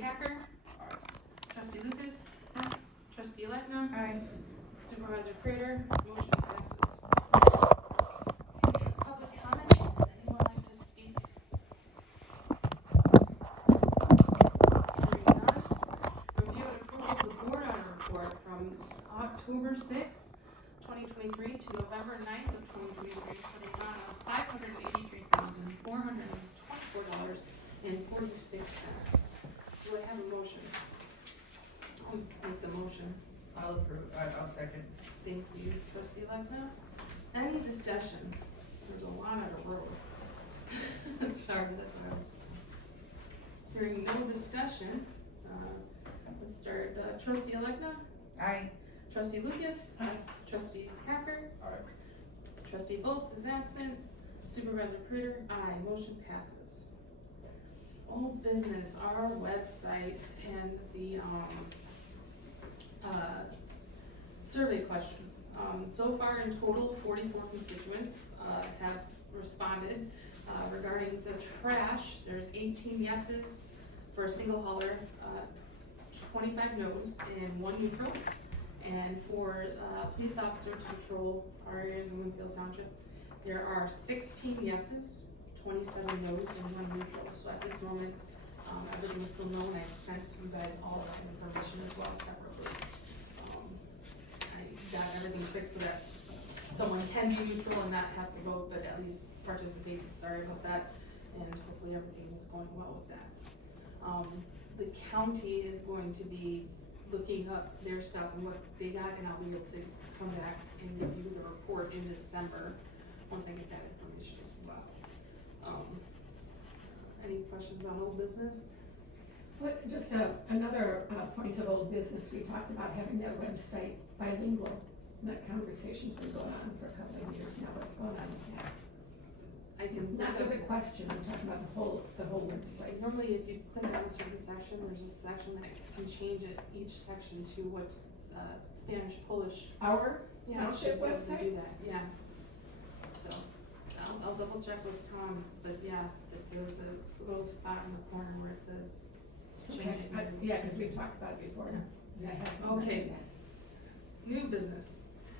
Hacker. Aye. Trustee Lucas. Aye. Trustee Elecna. Aye. Supervisor Prater. Motion passes. Okay, public comment. Does anyone like to speak? Hearing none. Review and approval of the board honor report from October 6th, 2023 to November 9th of 2023 for the amount of $583,424.46. Do I have a motion? I'll make the motion. I'll approve, I'll second. Thank you, trustee Elecna. Any discussion? There's a lot of the road. Sorry, that's what I was. Hearing no discussion, let's start. Trustee Elecna, Aye. trustee Lucas, trustee Hacker, Aye. trustee Paulsen is absent, supervisor Prater, aye, motion passes. Old business, our website and the survey questions. So far in total, 44 constituents have responded regarding the trash. There's 18 yeses for a single hauler, 25 no's, and 1 neutral. And for police officer to patrol our areas in Winfield Township, there are 16 yeses, 27 no's, and 1 neutral. So at this moment, everything is still known. I sent you guys all that information as well separately. I got everything fixed so that someone can be neutral and not have to vote, but at least participate. Sorry about that. And hopefully everything is going well with that. The county is going to be looking up their stuff and what they got, and I'll be able to come back and review the report in December once I get that information as well. Any questions on old business? What, just another point of old business, we talked about having that website bilingual. That conversation's been going on for a couple of years now. What's going on with that? I can Not the question, I'm talking about the whole website. normally if you click on a certain section, there's a section that can change it, each section to what's Spanish, Polish. Our Yeah, township you should be able to website? do that, yeah. So, I'll double check with Tom, but yeah, there was a little spot in the corner where it says to change it. Yeah, because we talked about it before. Yeah. I haven't Okay. mentioned that. New business,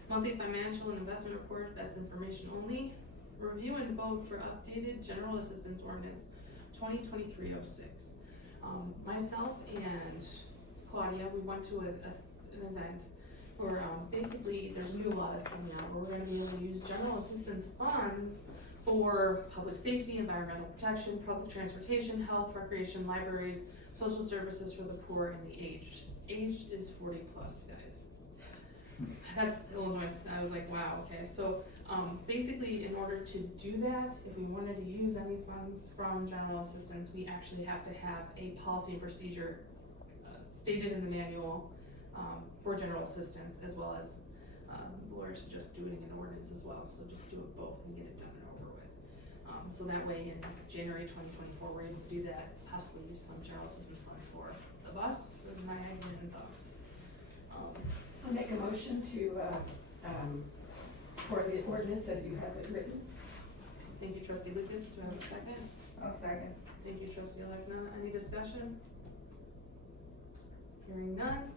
monthly financial and investment report, that's information only. Review and vote for updated general assistance ordinance 2023-06. Myself and Claudia, we went to an event where basically there's new laws coming out where we're going to be able to use general assistance funds for public safety, environmental protection, public transportation, health, recreation, libraries, social services for the poor and the aged. Aged is 40 plus, guys. That's Illinois. I was like, wow, okay. So basically, in order to do that, if we wanted to use any funds from general assistance, we actually have to have a policy and procedure stated in the manual for general assistance, as well as lawyers just doing an ordinance as well. So just do it both and get it done and over with. So that way, in January 2024, we're able to do that, possibly use some general assistance funds for the bus. Those are my ideas and thoughts. I'll make a motion to, for the ordinance as you have it written. Thank you, trustee Lucas. Do I have a second? I'll second. Thank you, trustee Elecna. Any discussion? Hearing none.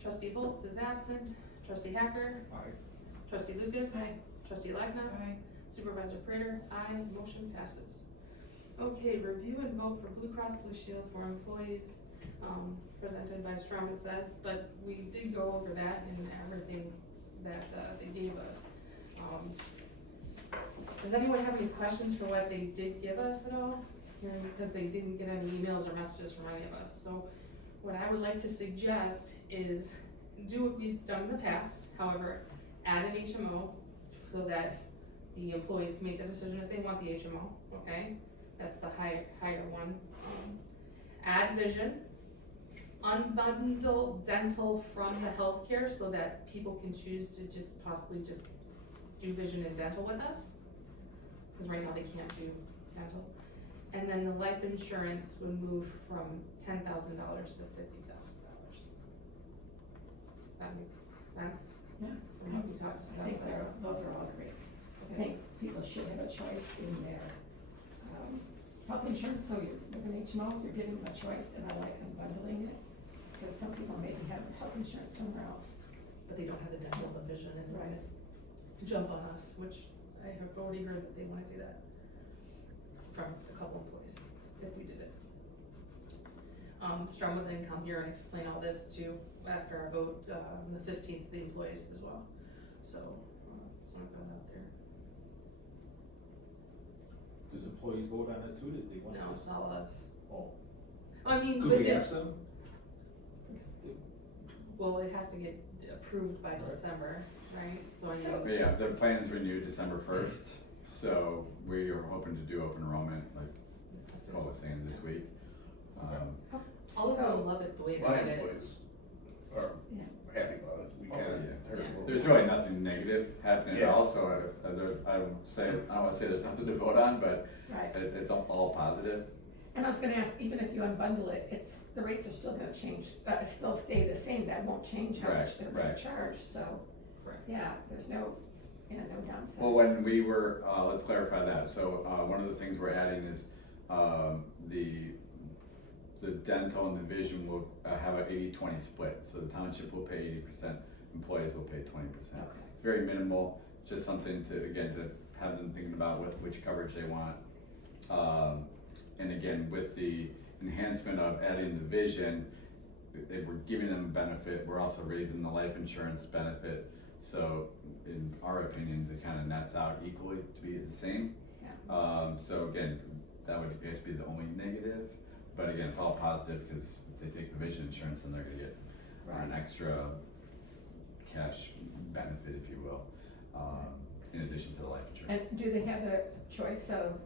Trustee Bolts is absent. Trustee Hacker. Aye. Trustee Lucas. Aye. Trustee Elecna. Aye. Supervisor Prater. Aye. Motion passes. Okay, review and vote for Blue Cross Blue Shield for employees, presented by Strom, it says, but we did go over that and everything that they gave us. Does anyone have any questions for what they did give us at all? Because they didn't get any emails or messages from any of us. So what I would like to suggest is do what we've done in the past, however, add an HMO so that the employees can make the decision if they want the HMO, okay? That's the higher one. Add vision, unbundle dental from the healthcare so that people can choose to just possibly just do vision and dental with us. Because right now they can't do dental. And then the life insurance would move from $10,000 to $50,000. Does that make sense? Yeah. From what we discussed I think last those are all great. I think people should have a choice in their health insurance, so you're, with an HMO, you're giving them a choice, and I like unbundling it, because some people maybe have health insurance somewhere else. But they don't have the dental, the vision, and they're Right. gonna jump on us, which I have already heard that they wanna do that from a couple employees, if we did it. Strum will then come here and explain all this too, after our vote, on the 15th, to the employees as well. So, just wanna put it out there. Does employees vote on it too, did they want No, this? it's all us. Oh, I mean, could with we it, ask them? well, it has to get approved by Right. December, right? So I So- mean, Yeah, the plans renewed December 1st, so we are hoping to do open enrollment, like Paul was saying, this week. all of So- them love it the way My that it employees is. are Yeah. happy about it. We Oh, got yeah. heard a little There's bit. really nothing negative happening at Yeah. all, so I would say, I don't wanna say there's nothing to vote on, but Right, it's all positive. and I was gonna ask, even if you unbundle it, the rates are still gonna change, still stay the same, that won't change how much Right, they're gonna right. charge, so. Correct. Yeah, there's no downside. Well, when we were, let's clarify that, so, one of the things we're adding is, the dental and the vision will have an 80-20 split, so the township will pay 80%, employees will pay 20%. Okay. It's very minimal, just something to, again, to have them thinking about which coverage they want. And again, with the enhancement of adding the vision, we're giving them a benefit, we're also raising the life insurance benefit, so in our opinions, it kinda nets out equally to be the same. Yeah. So again, that would, I guess, be the only negative, but again, it's all positive, cause if they take the vision insurance, then they're gonna get an extra cash benefit, if you will, in addition to the life insurance. And do they have the choice of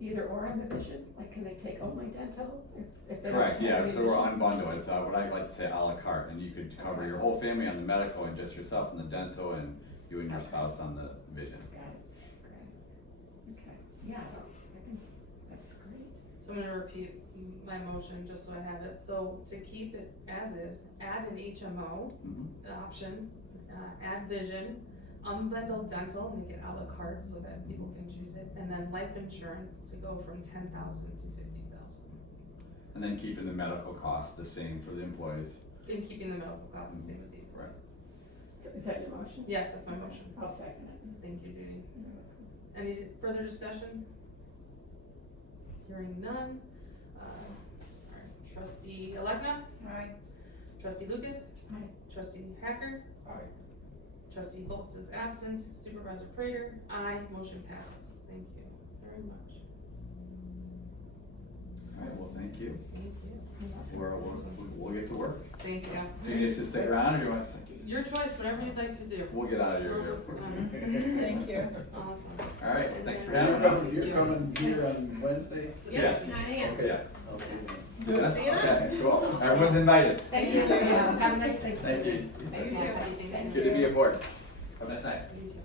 either or in the vision? Like, can they take only dental if they don't Correct, have yeah, any so we're vision? unbundled, it's what I like to say à la carte, and you could cover your whole family on the medical and just yourself on the dental, and you and your Okay. spouse on the vision. Got it, great, okay, yeah, well, I think that's great. So I'm gonna repeat my motion, just so I have it. So to keep it as is, add an HMO option, add vision, unbundle dental, make it à la carte so that people can choose it, and then life insurance to go from 10,000 to 50,000. And then keeping the medical costs the same for the employees. And keeping the medical costs the same as the employees. So is that your motion? Yes, that's my motion. I'll second it. Thank you, Judy. Any further discussion? Hearing none. Sorry, trustee Alekna, Aye. trustee Lucas, Aye. trustee Hacker, Aye. trustee Holtz is absent, supervisor Prater, aye, motion passes. Thank you very much. Alright, well, thank you. Thank you. We'll get to work. Thank you. Do you need us to stick around, or do you want us to? Your choice, whatever you'd like to do. We'll get out of here. Thank you. Awesome. Alright, thanks for You're having us. coming, you're coming here on Wednesday? Yes. 9 a.m. Yeah. I'll see you then. See ya? See ya. Okay, cool. Everyone's invited. Thank you, Sam, have a nice Thanksgiving. Thank you. Thank you. Thank Good to be aboard. Have a nice night. You too.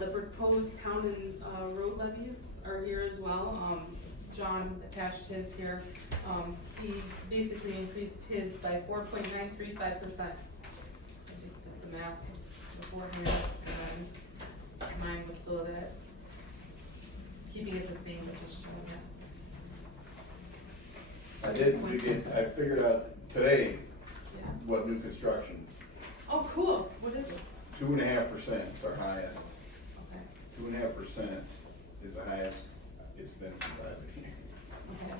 The proposed town and, road levies are here as well. John attached his here. He basically increased his by 4.935%. I just did the math beforehand, and then mine was still that, keeping it the same, but just showing that. I did, I figured out today Yeah. what new construction, Oh, cool. What is it? 2.5% is our highest. Okay. 2.5% is the highest it's been since I've been here. Okay.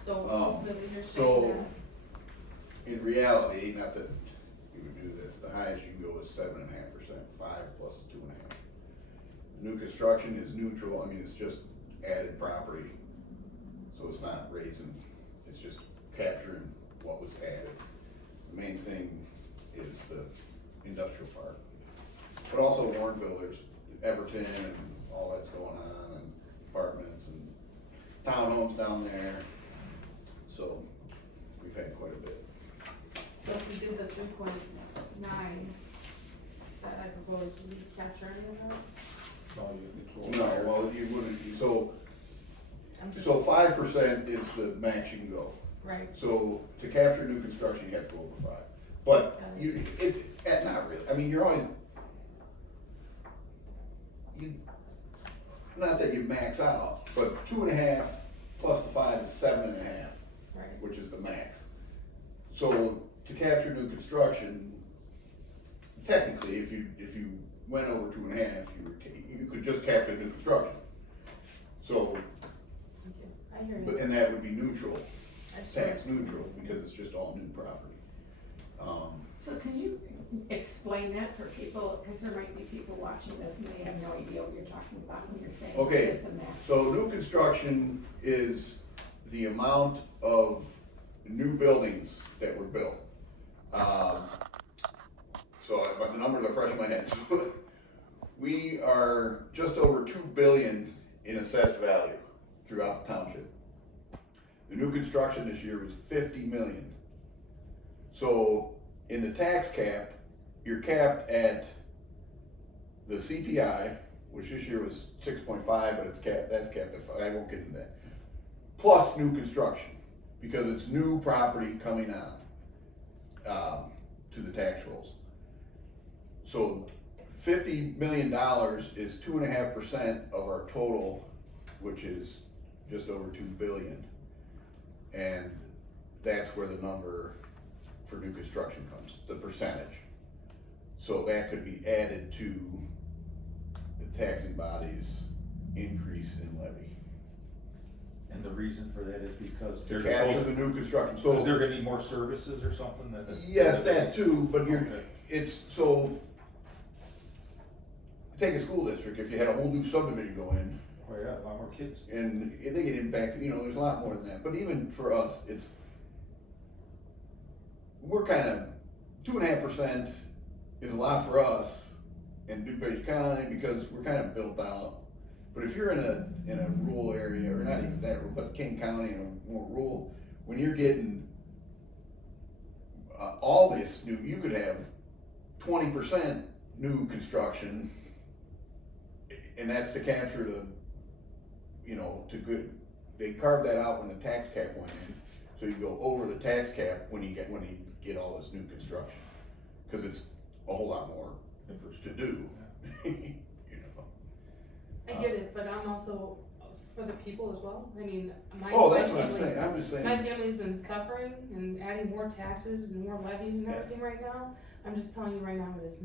So Um, ultimately you're saying So, in reality, not that you would do this, the highest you can go is 7.5%, 5 plus 2.5. New construction is neutral, I mean, it's just added property, so it's not raising, it's just capturing what was added. The main thing is the industrial park. But also Warrenville, there's Everton and all that's going on, and apartments and townhomes down there. So we've had quite a bit. So if we did the 3.9 that I proposed, would we capture any of that? No, well, you wouldn't, I'm just- so 5% is the max you can go. Right, So to capture new construction, you have to go over 5. But you, not really, I mean, you're always, not that you max out, but 2.5 plus the 5 is 7.5, Right. which is the max. So to capture new construction, technically, if you went over 2.5, you could just capture new construction. So, I hear but, you. and that would be neutral, I just tax wanted to- neutral, because it's just all new property. So can you explain that for people, because there might be people watching this and they have no idea what you're talking about when you're saying Okay. this and that. So new construction is the amount of new buildings that were built. But the numbers are fresh in my head. So we are just over 2 billion in assessed value throughout the township. The new construction this year was 50 million. So in the tax cap, you're capped at the CPI, which this year was 6.5, but that's capped at 5, I won't get into that. Plus new construction, because it's new property coming on, to the tax rolls. So $50 million is 2.5% of our total, which is just over 2 billion. And that's where the number for new construction comes, the percentage. So that could be added to the taxing body's increase in levy. And the reason for that is because To they're capture supposed, the new construction, because so, they're gonna need more services or something that. yes, that too, but Okay. it's, so, take a school district, if you had a whole new subdivision go in, Oh, yeah, a lot more kids. and they get impacted, there's a lot more than that, but even for us, we're kinda, 2.5% is a lot for us in DuPage County, because we're kinda built out. But if you're in a rural area, or not even that rural, but King County and more rural, when you're getting, all this new, you could have 20% new construction, and that's to capture to good, they carved that out when the tax cap went in, so you go over the tax cap when you get all this new construction, cause it's a whole lot more to do. I get it, but I'm also for the people as well. I mean, Oh, my that's what I'm family- saying, I'm just saying. My family's been suffering and adding more taxes and more levies and Yes. everything right now. I'm just telling you right now, it is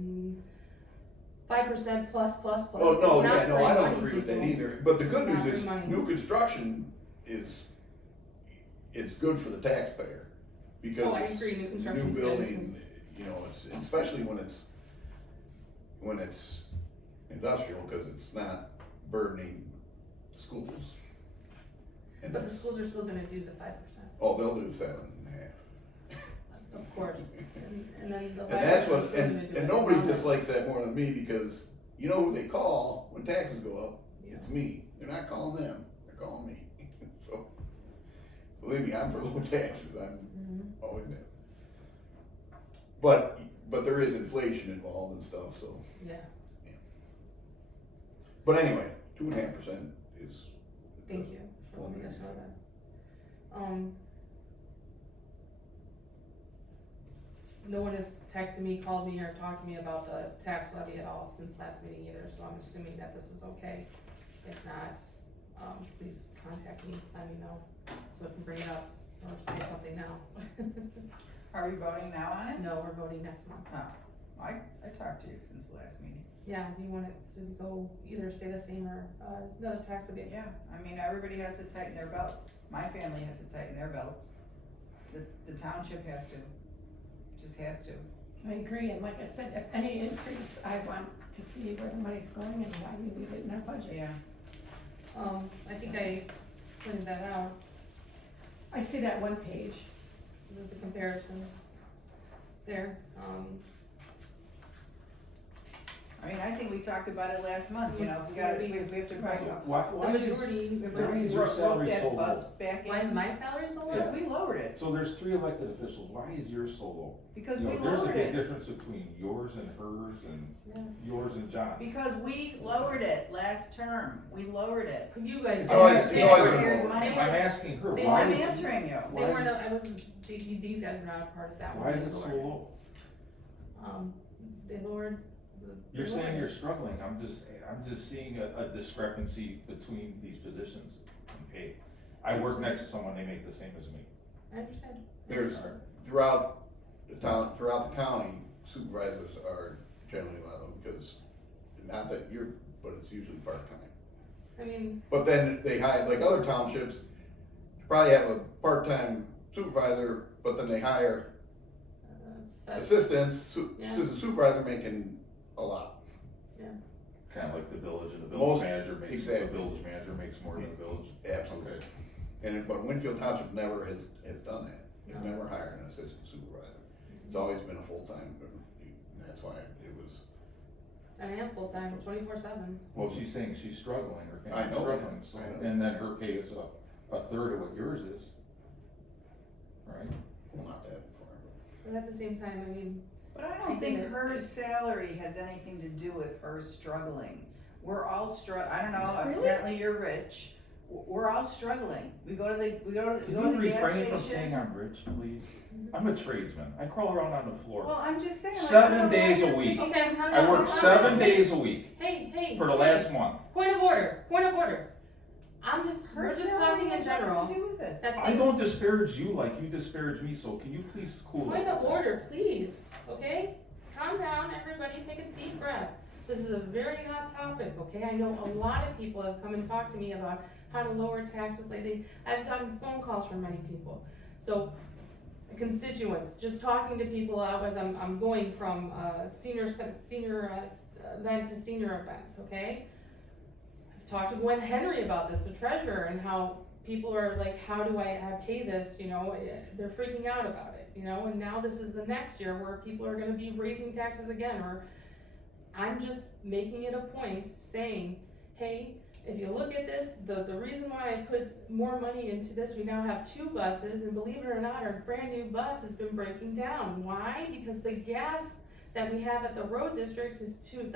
5% plus. Oh, It's no, not yeah, no, free I don't money, agree with that people. either, but the good It's not news free is, money. new construction it's good for the taxpayer, because Oh, I agree, new construction's good, buildings, it's, especially when it's industrial, cause it's not burdening the schools. And But the that's, schools are still gonna do the 5%, oh, they'll do 7.5. of course, and then the. And that's libraries are what, still gonna do and it. nobody They'll- dislikes that more than me, because you know who they call when taxes go up? It's Yeah. me. They're not calling them, they're calling me. So, believe me, I'm for low taxes, I'm Mhm. always there. But there is inflation involved and stuff, so, Yeah, but anyway, 2.5% is. thank you for letting us know that. No one has texted me, called me, or talked to me about the tax levy at all since last meeting either, so I'm assuming that this is okay. If not, please contact me, let me know, so I can bring it up, or say something now. Are we voting now on it? No, we're voting next month. Oh, I talked to you since the last meeting. Yeah, we want it to go, either stay the same or, another tax levy. Yeah, I mean, everybody has to tighten their belts. My family has to tighten their belts. The township has to, just has to. I agree, and like I said, if any increase, I want to see where the money's going and why we need it in our budget. Yeah. I think I pointed that out, I see that one page. with the comparisons there, I mean, I think we talked about it last month, we have to break So up. why The is, majority- We have why to is your rope salary that so bus low? back in. why is my salary so low? Because we lowered it, So there's 3 elected officials, why is yours so low? because You we know, there's a lowered big it. difference between yours and hers and Yeah. yours and John's. Because we lowered it last term, we lowered it. You guys. It's they always- weren't- it's always been Taxpayers' lower. money. They I'm weren't- asking her, they why I'm is it, answering you. They weren't, I wasn't, these guys were not a part of that one. why is They it so lowered low? They lowered You're saying lawyer. you're struggling, I'm just seeing a discrepancy between these positions and pay. I work next to someone, they make the same as me. I understand. There's, throughout the county, supervisors are generally level, because, not that you're, but it's usually part-time. I mean, But then they hire, like other townships, you probably have a part-time supervisor, but then they hire that's, assistants, Yeah. assistant supervisor making a lot. Kinda like the village, and the Most- village manager makes, the exactly. village manager makes more than the village. Absolutely. Okay. But Winfield Township never has done that. They've No. never hired an assistant supervisor. It's always been a full-time, that's why it was. I am full-time, 24/7. Well, she's saying she's struggling, her I family's know that. struggling, so, I know and then that. her pay is a third of what yours is. Right? Well, not that far, But at the same time, I mean, But I I don't think get it. her salary has anything to do with her struggling. We're all I don't know, Really? apparently you're rich, we're all struggling. We go to the Can gas you refrain from saying station. I'm rich, please? I'm a tradesman, I crawl around on the floor. Well, I'm just saying. like, I 7 don't know days why a you're week. making- okay, I'm I work not- 7 hey, days a week Hey, for the hey. last month. Point of order, point of order. We're Her just salary talking in has nothing general. to do with it. That I things- don't disparage you like you disparage me, so can you please cool it? Point of order, please, okay? Calm down, everybody, take a deep breath. This is a very hot topic, okay? I know a lot of people have come and talked to me about how to lower taxes lately. I've gotten phone calls from many people. So, constituents, just talking to people as I'm going from, senior event to senior event, okay? I've talked to Gwen Henry about this, the treasurer, and how people are like, how do I pay this, you know? They're freaking out about it, you know? And now this is the next year where people are gonna be raising taxes again, or I'm just making it a point saying, hey, if you look at this, the reason why I put more money into this, we now have 2 buses, and believe it or not, our brand new bus has been breaking down. Why? Because the gas that we have at the road district the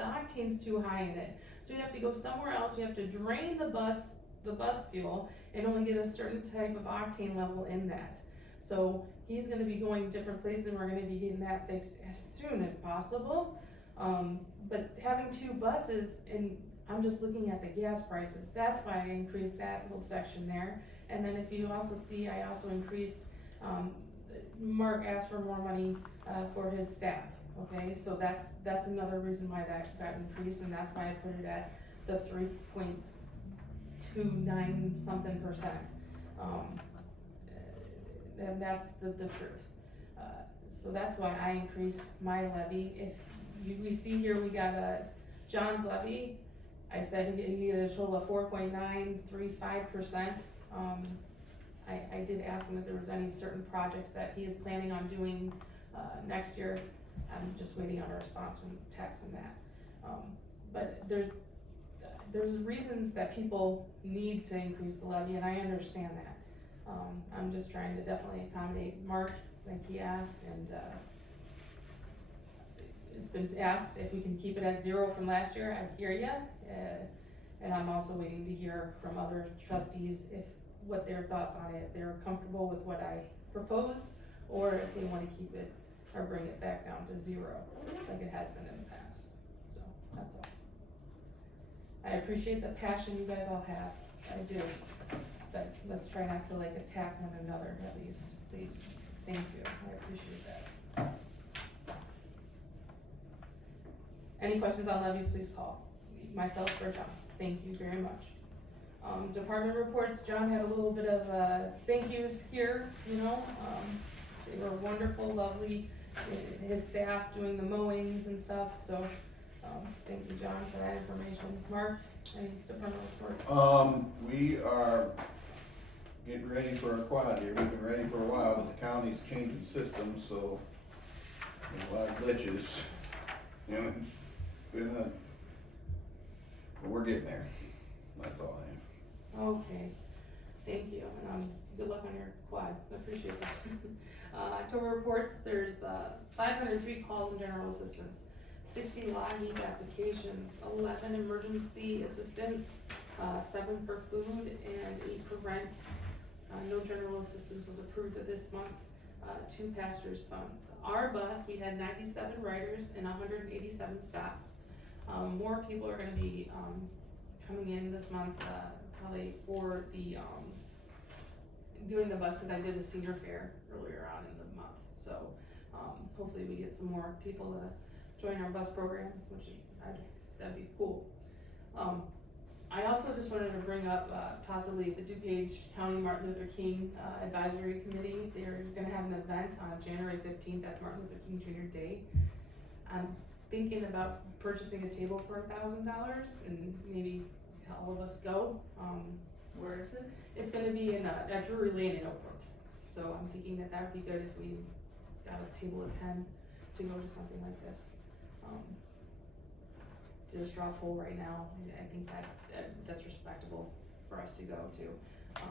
octane's too high in it. So we have to go somewhere else, we have to drain the bus fuel, and only get a certain type of octane level in that. So he's gonna be going different places, and we're gonna be getting that fixed as soon as possible. But having 2 buses, and I'm just looking at the gas prices, that's why I increased that little section there. And then if you also see, I also increased, Mark asked for more money, for his staff, okay? So that's another reason why that got increased, and that's why I put it at the 3.29 something percent. And that's the truth. So that's why I increased my levy. If we see here, we got John's levy. I said he needed a total of 4.935%. I did ask him if there was any certain projects that he is planning on doing, next year. I'm just waiting on a response from Tex and that. But there's reasons that people need to increase the levy, and I understand that. I'm just trying to definitely accommodate Mark like he asked, and, it's been asked if we can keep it at 0 from last year. I hear ya, and I'm also waiting to hear from other trustees what their thoughts on it, if they're comfortable with what I propose, or if they wanna keep it or bring it back down to 0, like it has been in the past. So, that's all. I appreciate the passion you guys all have, I do, but let's try not to like attack one another at least, please. Thank you, I appreciate that. Any questions on levies, please call myself or John. Thank you very much. Department reports, John had a little bit of, thank yous here, you know, they were wonderful, lovely, his staff doing the mowings and stuff, so, thank you, John, for that information. Mark, any department reports? We are getting ready for a quad here. We've been ready for a while, but the county's changing systems, so there's a lot of glitches. You know, it's been but we're getting there. That's all I have. Okay, thank you, and, good luck on your quad, I appreciate that. October reports, there's, 503 calls in general assistance, 60 logging applications, 11 emergency assistance, 7 for food, and 8 for rent. No general assistance was approved of this month, 2 pastors funds. Our bus, we had 97 riders and 187 stops. More people are gonna be, coming in this month, probably for the, doing the bus, cause I did a senior fair earlier on in the month, so, hopefully we get some more people to join our bus program, which that'd be cool. I also just wanted to bring up, possibly the DuPage County Martin Luther King, Advisory Committee. They're gonna have an event on January 15th, that's Martin Luther King Jr. Day. I'm thinking about purchasing a table for $1,000 and maybe all of us go. Where is it? It's gonna be in, at Drury Lane in Oak Brook. So I'm thinking that that would be good if we got a table of 10 to go to something like this. To a straw poll right now, I think that's respectable for us to go to.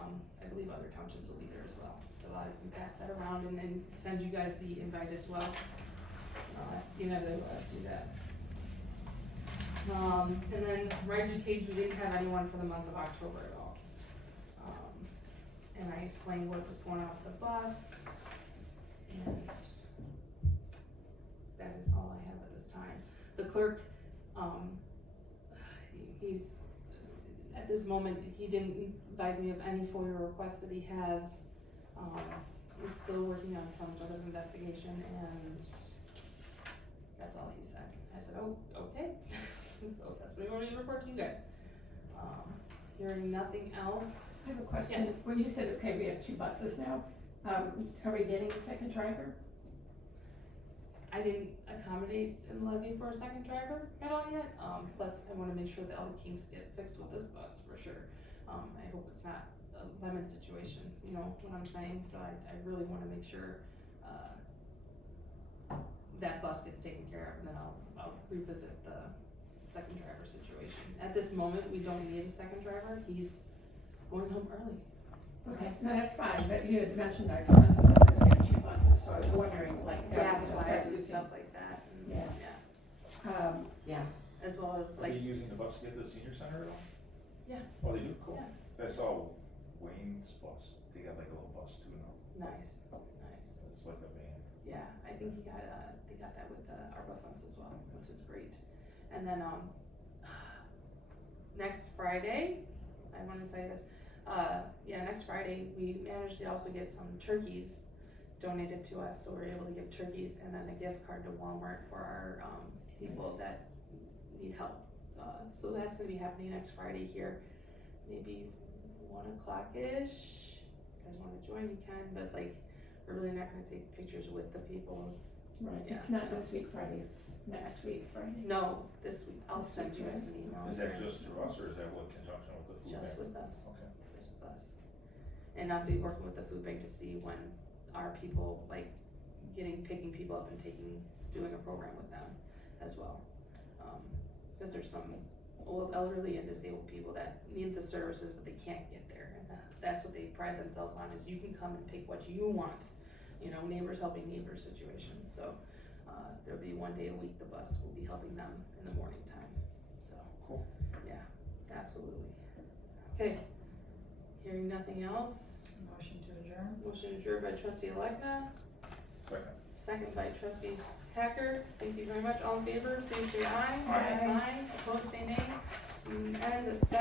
I believe other townships will be there as well. So I can pass that around and then send you guys the invite as well. I'll ask Dina to do that. And then right to page, we didn't have anyone for the month of October at all. And I explained what was going on with the bus, and that is all I have at this time. The clerk, he's, at this moment, he didn't advise me of any FOIA requests that he has. He's still working on some sort of investigation, and that's all he said. I said, oh, okay. So that's what we want to report to you guys. Hearing nothing else. I have a question. Yes. When you said, okay, we have 2 buses now, are we getting a second driver? I didn't accommodate and levy for a second driver at all yet. Plus I wanna make sure that all the kinks get fixed with this bus for sure. I hope it's not a lemon situation, you know what I'm saying? So I really wanna make sure, that bus gets taken care of, and then I'll revisit the second driver situation. At this moment, we don't need a second driver. He's going home early. Okay, no, that's fine, but you had mentioned our expenses, because we have 2 buses, so I was wondering, like, Gas are we gonna wise start and using- stuff like that. And, Yeah. yeah, as well as Are like, you using the bus to get to the senior center at all? Yeah. Oh, they do? Cool. Yeah. I saw Wayne's bus, they got like a little bus too now, nice. it's like a van. Yeah, I think they got that with the ARPA funds as well, which is great. And then, next Friday, I wanna tell you this, next Friday, we managed to also get some turkeys donated to us, so we're able to give turkeys and then a gift card to Walmart for our, people that need help. So that's gonna be happening next Friday here, maybe 1 o'clock-ish. If you guys wanna join, you can, but like, we're really not gonna take pictures with the people. Right, Yeah. it's not this week Friday, it's next week Friday. No, this week, I'll This send week, you guys right? an email. Is that just through us, or is that with conjunction with the food bank? Just with us, Okay. just with us. And I'll be working with the food bank to see when our people, like, picking people up and doing a program with them as well. Cause there's some old elderly and disabled people that need the services, but they can't get there. And that's what they pride themselves on, is you can come and pick what you want. You know, neighbors helping neighbors situation. So, there'll be 1 day a week the bus will be helping them in the morning time, so. Cool. Yeah, absolutely. Okay, hearing nothing else, Motion to adjourn? motion adjourned by trustee Alekna, Second. second by trustee Hacker. Thank you very much. All in favor, please say aye. Aye. Opposed, say nay. Ends at 7.